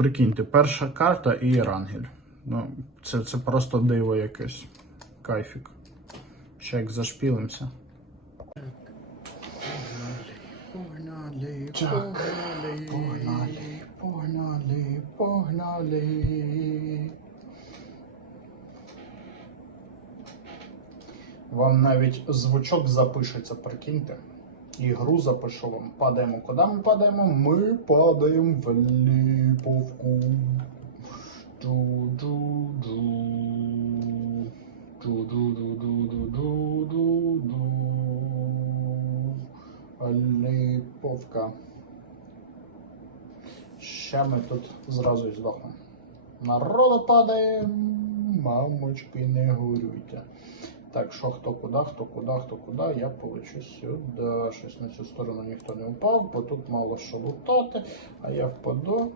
Прикиньте, перша карта і Ерангель. Ну, це, це просто диво якесь. Кайфік. Ще як зашпілимося. Погнали, погнали, Погнали, погнали, погнали. Вам навіть звучок запишеться, прикиньте. І гру запишу вам. Падаємо. Куди ми падаємо? Ми падаємо в ліповку. Ду-ду-ду. Ду-ду-ду-ду-ду-ду-ду. Ліповка. Ще ми тут зразу і здохнемо. Народу падає, мамочки, не горюйте. Так, що хто куди, хто куди, хто куди, я полечу сюди. Щось на цю сторону ніхто не впав, бо тут мало що лутати, а я впаду